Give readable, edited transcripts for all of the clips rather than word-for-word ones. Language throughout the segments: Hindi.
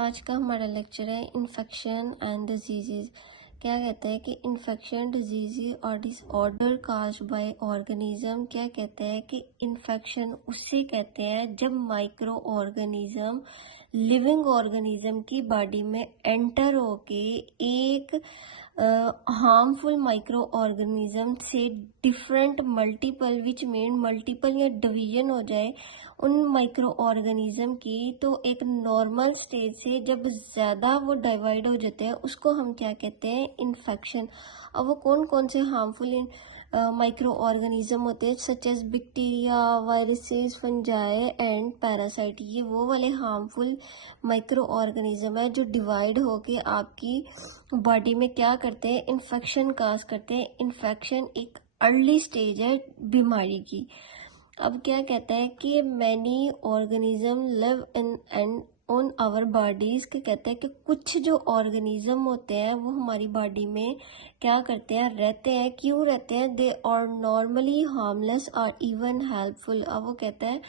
आज का हमारा लेक्चर है इन्फेक्शन एंड डिजीजेज। क्या कहते हैं कि इन्फेक्शन डिजीज और डिसऑर्डर काज्ड बाय ऑर्गेनिज्म। क्या कहते हैं कि इन्फेक्शन उससे कहते हैं जब माइक्रो ऑर्गेनिज्म लिविंग ऑर्गेनिज्म की बॉडी में एंटर होके एक हार्मफुल माइक्रो ऑर्गेनिज्म से different multiple which mean multiple या डिवीजन हो जाए उन माइक्रो ऑर्गेनिज्म की, तो एक नॉर्मल स्टेज से जब ज़्यादा वो डिवाइड हो जाते हैं उसको हम क्या कहते हैं, इन्फेक्शन। अब वो कौन कौन से हार्मफुल माइक्रो ऑर्गेनिज्म होते हैं such as bacteria, viruses, fungi and parasite. ये वो वाले हार्मफुल माइक्रो ऑर्गेनिज्म है जो डिवाइड होके आपकी बॉडी में क्या करते हैं, इन्फेक्शन काज करते हैं। इन्फेक्शन एक अर्ली स्टेज है बीमारी की। अब क्या कहता है कि many organism live in and on our bodies. के कहते हैं कि कुछ जो ऑर्गेनिज्म होते हैं वो हमारी बॉडी में क्या करते हैं, रहते हैं। क्यों रहते हैं? दे आर नॉर्मली हार्मलेस और इवन हेल्पफुल। अब वो कहता है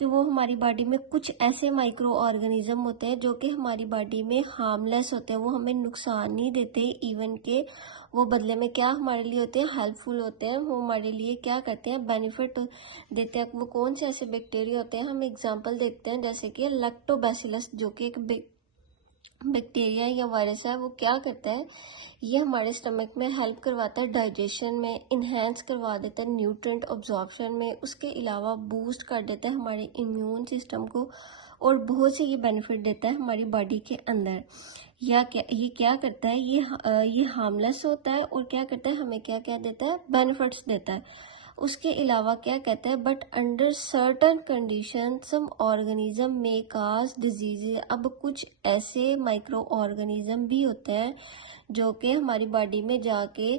कि वो हमारी बॉडी में कुछ ऐसे माइक्रो ऑर्गेनिज्म होते हैं जो कि हमारी बॉडी में हार्मलेस होते हैं, वो हमें नुकसान नहीं देते, इवन के वो बदले में क्या हमारे लिए होते हैं, हेल्पफुल होते हैं। वो हमारे लिए क्या करते हैं, बेनिफिट देते हैं। वो कौन से ऐसे बैक्टीरिया होते हैं, हम एग्जांपल देखते हैं जैसे कि लैक्टोबैसिलस जो कि एक बैक्टीरिया या वायरस है। वो क्या करता है, ये हमारे स्टमक में हेल्प करवाता है डाइजेशन में, इन्हेंस करवा देता है न्यूट्रिएंट अब्जॉर्प्शन में, उसके अलावा बूस्ट कर देता है हमारे इम्यून सिस्टम को और बहुत से ये बेनिफिट देता है हमारी बॉडी के अंदर। ये क्या करता है, ये हार्मलेस होता है और क्या करता है, हमें क्या क्या देता है, बेनिफिट्स देता है। उसके अलावा क्या कहता है, but under certain condition some organism में काज डिजीज। अब कुछ ऐसे माइक्रो ऑर्गेनिज्म भी होते हैं जो कि हमारी बॉडी में जाके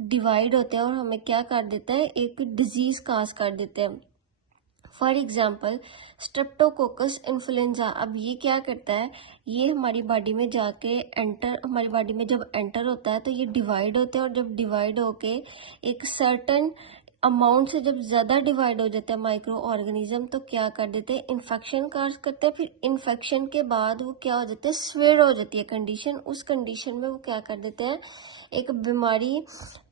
डिवाइड होते हैं और हमें क्या कर देता है, एक डिजीज काज कर देते हैं। For example Streptococcus influenza. अब ये क्या करता है, ये हमारी बॉडी में जाके हमारी बॉडी में जब एंटर होता है तो ये डिवाइड होते हैं और जब डिवाइड होके एक सर्टन अमाउंट से जब ज्यादा डिवाइड हो जाता है माइक्रो ऑर्गेनिज्म तो क्या कर देते हैं, इन्फेक्शन काज करते हैं। फिर इन्फेक्शन के बाद वो क्या हो जाते हैं, स्वेयर हो जाती है कंडीशन। उस कंडीशन में वो क्या कर देते हैं, एक बीमारी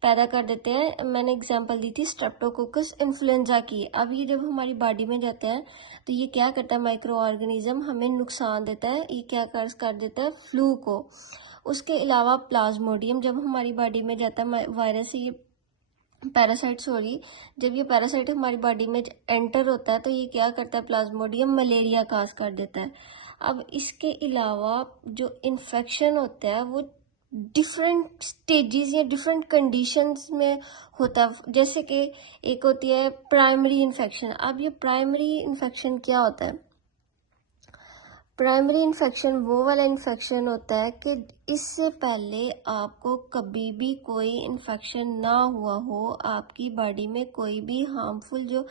पैदा कर देते हैं। मैंने एग्जांपल दी थी स्ट्रेप्टोकोकस इन्फ्लुएंजा की। अब ये जब हमारी बॉडी में जाता है तो ये क्या करता है, माइक्रो ऑर्गेनिज्म हमें नुकसान देता है। ये क्या कर देता है, फ्लू को। उसके अलावा प्लाज्मोडियम जब हमारी बॉडी में जाता है वायरस, ये पैरासाइट सॉरी, जब ये पैरासाइट हमारी बॉडी में एंटर होता है तो ये क्या करता है, प्लाज्मोडियम मलेरिया काज कर देता है। अब इसके अलावा जो इन्फेक्शन होता है वो डिफरेंट स्टेजेस या डिफरेंट कंडीशंस में होता है। जैसे कि एक होती है प्राइमरी इन्फेक्शन। अब ये प्राइमरी इन्फेक्शन क्या होता है, प्राइमरी इन्फेक्शन वो वाला इन्फेक्शन होता है कि इससे पहले आपको कभी भी कोई इन्फेक्शन ना हुआ हो, आपकी बॉडी में कोई भी हार्मफुल जो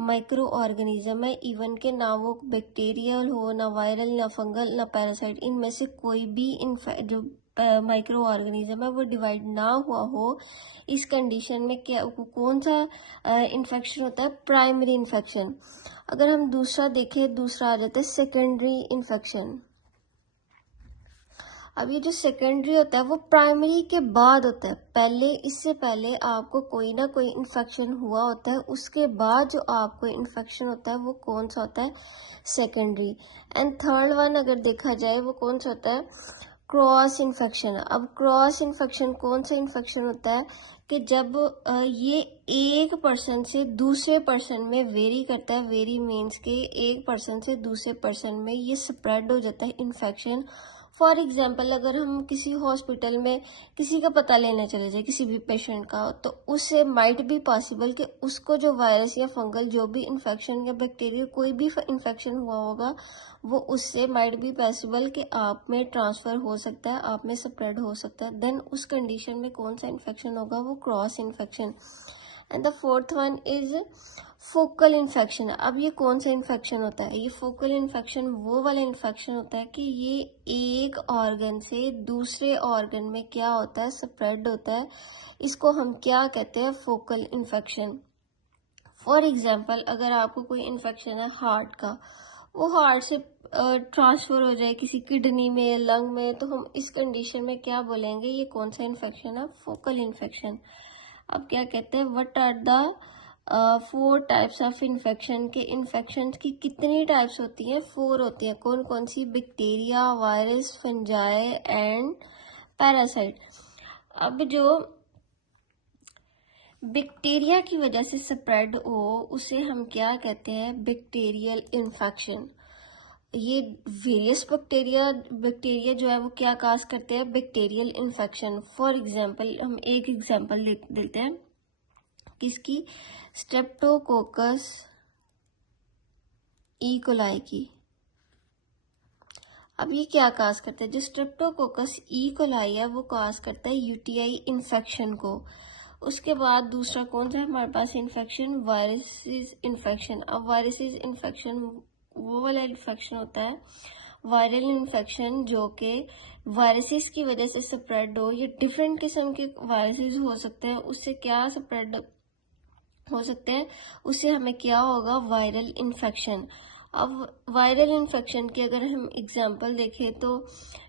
माइक्रो ऑर्गेनिज्म है, इवन के ना वो बैक्टीरियल हो, ना वायरल, ना फंगल, ना पैरासाइट, इनमें से कोई भी जो माइक्रो ऑर्गेनिज्म है वो डिवाइड ना हुआ हो, इस कंडीशन में क्या कौन सा इन्फेक्शन होता है, प्राइमरी इन्फेक्शन। अगर हम दूसरा देखें, दूसरा आ जाता है सेकेंडरी इन्फेक्शन। अब ये जो सेकेंडरी होता है वो प्राइमरी के बाद होता है। पहले, इससे पहले आपको कोई ना कोई इन्फेक्शन हुआ होता है, उसके बाद जो आपको इन्फेक्शन होता है वो कौन सा होता है, सेकेंडरी। एंड थर्ड वन अगर देखा जाए वो कौन सा होता है, क्रॉस इन्फेक्शन। अब क्रॉस इन्फेक्शन कौन सा इन्फेक्शन होता है कि जब ये एक पर्सन से दूसरे पर्सन में वेरी करता है। वेरी मीन्स के एक पर्सन से दूसरे पर्सन में ये स्प्रेड हो जाता है इन्फेक्शन। फॉर एग्जाम्पल अगर हम किसी हॉस्पिटल में किसी का पता लेने चले जाए, किसी भी पेशेंट का, तो उससे माइट बी पॉसिबल कि उसको जो वायरस या फंगल जो भी इन्फेक्शन या बैक्टीरिया कोई भी इन्फेक्शन हुआ होगा वो उससे माइट बी पॉसिबल कि आप में ट्रांसफर हो सकता है, आप में स्प्रेड हो सकता है। देन उस कंडीशन में कौन सा इन्फेक्शन होगा, वो cross infection. And the fourth one is focal infection. अब ये कौन सा इन्फेक्शन होता है, ये फोकल इन्फेक्शन वो वाला इन्फेक्शन होता है कि ये एक ऑर्गन से दूसरे ऑर्गन में क्या होता है, स्प्रेड होता है। इसको हम क्या कहते हैं, फोकल इन्फेक्शन। फॉर एग्जाम्पल अगर आपको कोई इन्फेक्शन है हार्ट का, वो हार्ट से ट्रांसफर हो जाए किसी किडनी में, लंग में, तो हम इस कंडीशन में क्या बोलेंगे, ये कौन सा इन्फेक्शन है, फोकल इन्फेक्शन। अब क्या कहते हैं, what are the 4 types of infection, के इन्फेक्शन की कितनी टाइप्स होती हैं, 4 होती हैं। कौन कौन सी, bacteria, virus, fungi and parasite. अब जो बैक्टीरिया की वजह से स्प्रेड हो उसे हम क्या कहते हैं, बैक्टीरियल इन्फेक्शन। ये वेरियस बैक्टीरिया जो है वो क्या काज करते हैं, बैक्टीरियल इन्फेक्शन। फॉर एग्जांपल हम एक एग्जांपल देते हैं किसकी, स्ट्रेप्टोकोकस ई कोलाई की। अब ये क्या काज करता है, जो स्ट्रेप्टोकोकस ई कोलाई है वो काज करता है यूटीआई इन्फेक्शन को। उसके बाद दूसरा कौन सा है हमारे पास इन्फेक्शन, वायरसेस इन्फेक्शन। अब वायरसेस इन्फेक्शन वो वाला इन्फेक्शन होता है, वायरल इन्फेक्शन, जो कि वायरसेस की वजह से स्प्रेड हो। ये डिफरेंट किस्म के वायरसेस हो सकते हैं, उससे क्या स्प्रेड हो सकते हैं, उससे हमें क्या होगा, वायरल इन्फेक्शन। अब वायरल इन्फेक्शन की अगर हम एग्जांपल देखें तो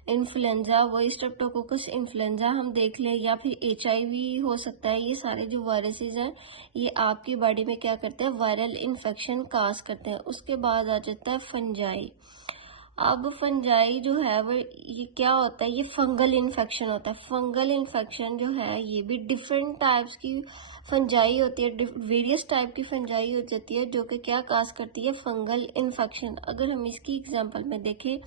इन्फ्लुएंजा, वही स्ट्रेप्टोकोकस इन्फ्लुएंजा हम देख लें, या फिर एचआईवी हो सकता है। ये सारे जो वायरसेस हैं ये आपकी बॉडी में क्या करते हैं, वायरल इन्फेक्शन काज करते हैं। उसके बाद आ जाता है फंजाई। अब फंजाई जो है वो ये क्या होता है, ये फंगल इन्फेक्शन होता है। फंगल इन्फेक्शन जो है ये भी डिफरेंट टाइप्स की फंजाई होती है, वेरियस टाइप की फंजाई हो जाती है जो कि क्या काज करती है, फंगल इन्फेक्शन। अगर हम इसकी एग्जांपल में देखें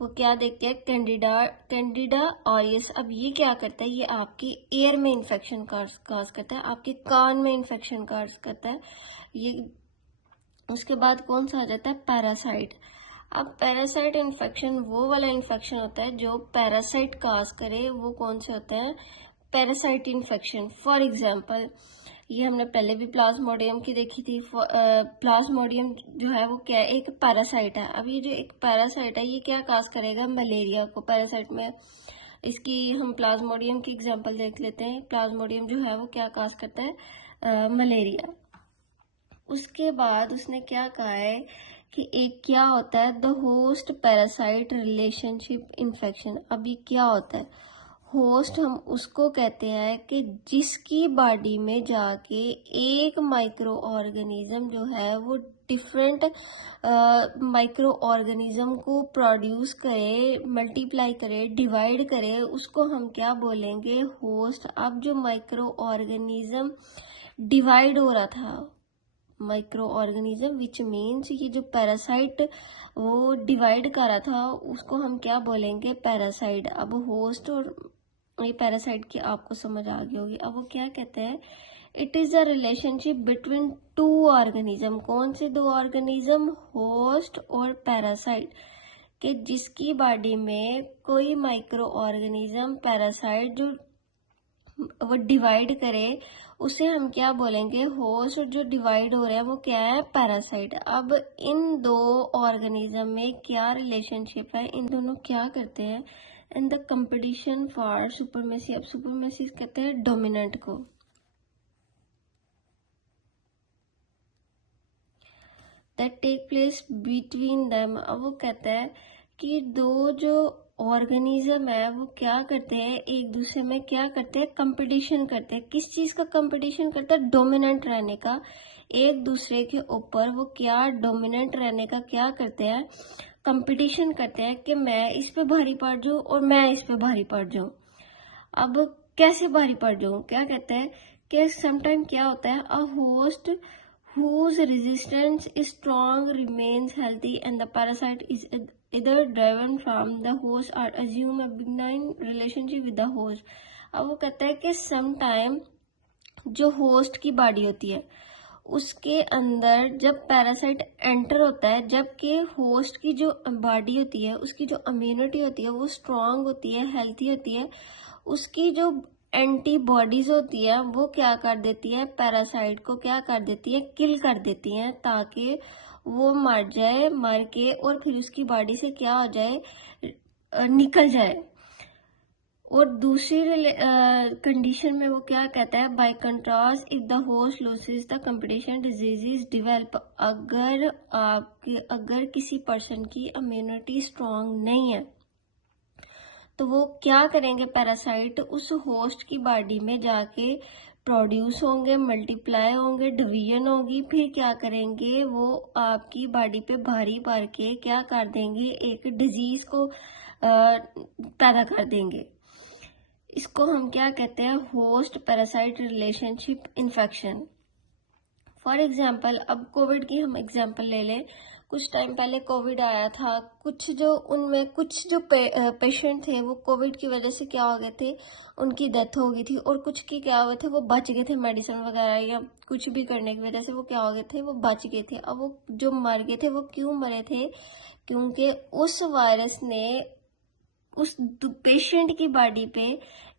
वो क्या देखते हैं, कैंडिडा ऑरियस। अब ये क्या करता है, ये आपके एयर में इन्फेक्शन काज करता है, आपके कान में इन्फेक्शन काज करता है ये। उसके बाद कौन सा आ जाता है, पैरासाइट। अब पैरासाइट इन्फेक्शन वो वाला इन्फेक्शन होता है जो पैरासाइट काज करे, वो कौन से होते हैं, पैरासाइट इन्फेक्शन। फॉर एग्जांपल ये हमने पहले भी प्लाज्मोडियम की देखी थी। प्लाज्मोडियम जो है वो क्या है, एक पैरासाइट है। अब ये जो एक पैरासाइट है ये क्या काज करेगा, मलेरिया को। पैरासाइट में इसकी हम प्लाज्मोडियम की एग्जांपल देख लेते हैं। प्लाज्मोडियम जो है वो क्या काज करता है, मलेरिया। उसके बाद उसने क्या कहा है कि एक क्या होता है, the host parasite relationship infection. अभी क्या होता है, होस्ट हम उसको कहते हैं कि जिसकी बॉडी में जाके एक माइक्रो ऑर्गेनिज्म जो है वो डिफरेंट माइक्रो ऑर्गेनिज्म को प्रोड्यूस करे, मल्टीप्लाई करे, डिवाइड करे, उसको हम क्या बोलेंगे, होस्ट। अब जो माइक्रो ऑर्गेनिज्म डिवाइड हो रहा था, माइक्रो ऑर्गेनिज्म विच मीन्स ये जो पैरासाइट वो डिवाइड कर रहा था उसको हम क्या बोलेंगे, पैरासाइट। अब होस्ट और ये पैरासाइट की आपको समझ आ गई होगी। अब वो क्या कहते हैं, it is a relationship between 2 organism. कौन से 2 ऑर्गेनिज्म, होस्ट और पैरासाइट, के जिसकी बॉडी में कोई माइक्रो ऑर्गेनिज्म पैरासाइट जो वो डिवाइड करे उसे हम क्या बोलेंगे, होस्ट। और जो डिवाइड हो रहा है वो क्या है, पैरासाइट। अब इन 2 ऑर्गेनिज्म में क्या रिलेशनशिप है, इन दोनों क्या करते हैं, in the competition for supremacy. अब सुपरमेसी कहते हैं डोमिनेंट को। That take place between them. अब वो कहता है कि 2 जो ऑर्गेनिज्म है वो क्या करते हैं, एक दूसरे में क्या करते हैं, कंपटीशन करते हैं। किस चीज का कंपटीशन करते हैं, डोमिनेंट रहने का। एक दूसरे के ऊपर वो क्या डोमिनेंट रहने का क्या करते हैं, कंपटीशन करते हैं कि मैं इस पे भारी पड़ जाऊं और मैं इस पे भारी पड़ जाऊं। अब कैसे भारी पड़ जाऊं, क्या कहते हैं कि समटाइम क्या होता है, a host whose resistance is strong remains healthy and the parasite is either driven from the host or assume a benign relationship with the host। अब वो कहता है कि sometime जो होस्ट की बॉडी होती है उसके अंदर जब पैरासाइट एंटर होता है, जबकि होस्ट की जो बॉडी होती है उसकी जो इम्यूनिटी होती है वो स्ट्रांग होती है, हेल्थी होती है, उसकी जो एंटीबॉडीज होती है वो क्या कर देती है, पैरासाइट को क्या कर देती है, किल कर देती है, ताकि वो मर जाए, मर के और फिर उसकी बॉडी से क्या हो जाए, निकल जाए। और दूसरी कंडीशन में वो क्या कहता है, bye contrast if the host loses the competition disease develop, अगर किसी पर्सन की इम्यूनिटी स्ट्रांग नहीं है तो वो क्या करेंगे, पैरासाइट उस होस्ट की बॉडी में जाके प्रोड्यूस होंगे, मल्टीप्लाई होंगे, डिवीजन होगी, फिर क्या करेंगे, वो आपकी बॉडी पे भारी पड़ के क्या कर देंगे, एक डिजीज को पैदा कर देंगे। इसको हम क्या कहते हैं, host parasite relationship infection. For example, अब कोविड की हम एग्जाम्पल ले लें। कुछ टाइम पहले कोविड आया था, कुछ जो पेशेंट थे वो कोविड की वजह से क्या हो गए थे, उनकी डेथ हो गई थी, और कुछ की क्या हुए थे, वो बच गए थे मेडिसिन वगैरह या कुछ भी करने की वजह से वो क्या हो गए थे, वो बच गए थे। अब वो जो मर गए थे वो क्यों मरे थे, क्योंकि उस वायरस ने उस पेशेंट की बॉडी पे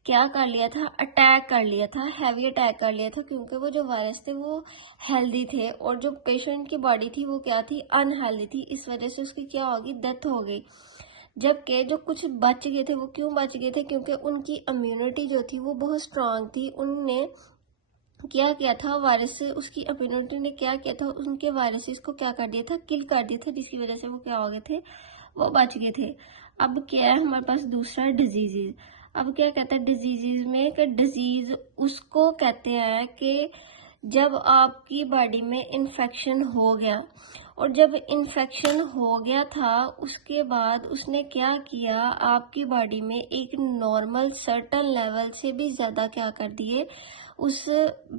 क्या कर लिया था, अटैक कर लिया था, हैवी अटैक कर लिया था, क्योंकि वो जो वायरस थे वो हेल्दी थे और जो पेशेंट की बॉडी थी वो क्या थी, अनहेल्दी थी। इस वजह से उसकी क्या होगी, डेथ हो गई। जबकि जो कुछ बच गए थे वो क्यों बच गए थे, क्योंकि उनकी इम्यूनिटी जो थी वो बहुत स्ट्रांग थी। उनने क्या किया था, वायरस से उसकी इम्यूनिटी ने क्या किया था, उनके वायरसेस को क्या कर दिया था, किल कर दिया था, जिसकी वजह से वो क्या हो गए थे, वो बच गए थे। अब क्या है हमारे पास दूसरा डिजीजेज। अब क्या कहता है डिजीजेज में कि डिजीज उसको कहते हैं कि जब आपकी बॉडी में इन्फेक्शन हो गया, और जब इन्फेक्शन हो गया था उसके बाद उसने क्या किया, आपकी बॉडी में एक नॉर्मल सर्टन लेवल से भी ज्यादा क्या कर दिए, उस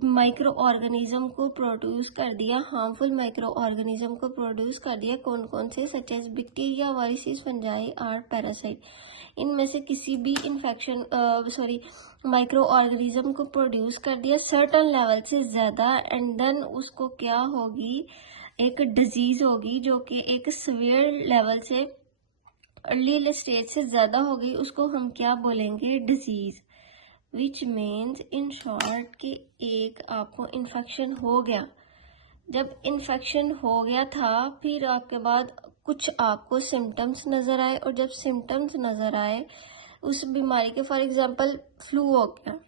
माइक्रो ऑर्गेनिज्म को प्रोड्यूस कर दिया, हार्मफुल माइक्रो ऑर्गेनिज्म को प्रोड्यूस कर दिया। कौन कौन से, such as bacteria, viruses, fungi और पैरासाइट। इनमें से किसी भी माइक्रो ऑर्गेनिज्म को प्रोड्यूस कर दिया सर्टन लेवल से ज्यादा, एंड देन उसको क्या होगी, एक डिजीज होगी जो कि एक सीवियर लेवल से अर्ली स्टेज से ज्यादा होगी, उसको हम क्या बोलेंगे, disease. Which means in short कि एक आपको इन्फेक्शन हो गया, जब इन्फेक्शन हो गया था फिर आपके बाद कुछ आपको सिम्टम्स नजर आए, और जब सिम्टम्स नजर आए उस बीमारी के, फॉर एग्जांपल फ्लू हो गया।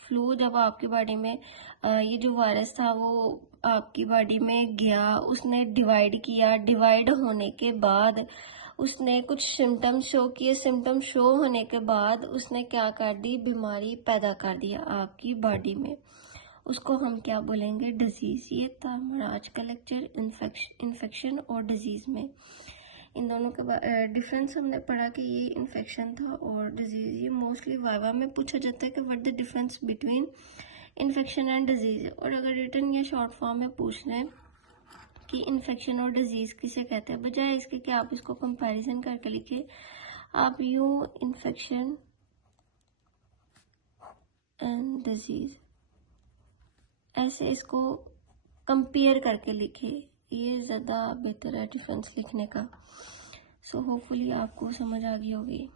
फ्लू जब आपकी बॉडी में ये जो वायरस था वो आपकी बॉडी में गया, उसने डिवाइड किया, डिवाइड होने के बाद उसने कुछ सिम्टम्स शो किए, सिम्टम शो होने के बाद उसने क्या कर दी, बीमारी पैदा कर दिया आपकी बॉडी में, उसको हम क्या बोलेंगे, डिजीज। ये था हमारा आज का लेक्चर इन्फेक्शन और डिजीज में। इन दोनों के डिफरेंस हमने पढ़ा कि ये इन्फेक्शन था और डिजीज। ये मोस्टली वाइवा में पूछा जाता है कि what the difference between infection and disease, और अगर रिटन या शॉर्ट फॉर्म में पूछ लें कि इन्फेक्शन और डिजीज किसे कहते हैं, बजाय इसके कि आप इसको कंपैरिजन करके लिखे, आप यूं इन्फेक्शन एंड डिजीज ऐसे इसको कंपेयर करके लिखे, ये ज़्यादा बेहतर है डिफरेंस लिखने का। सो होपफुली आपको समझ आ गई होगी।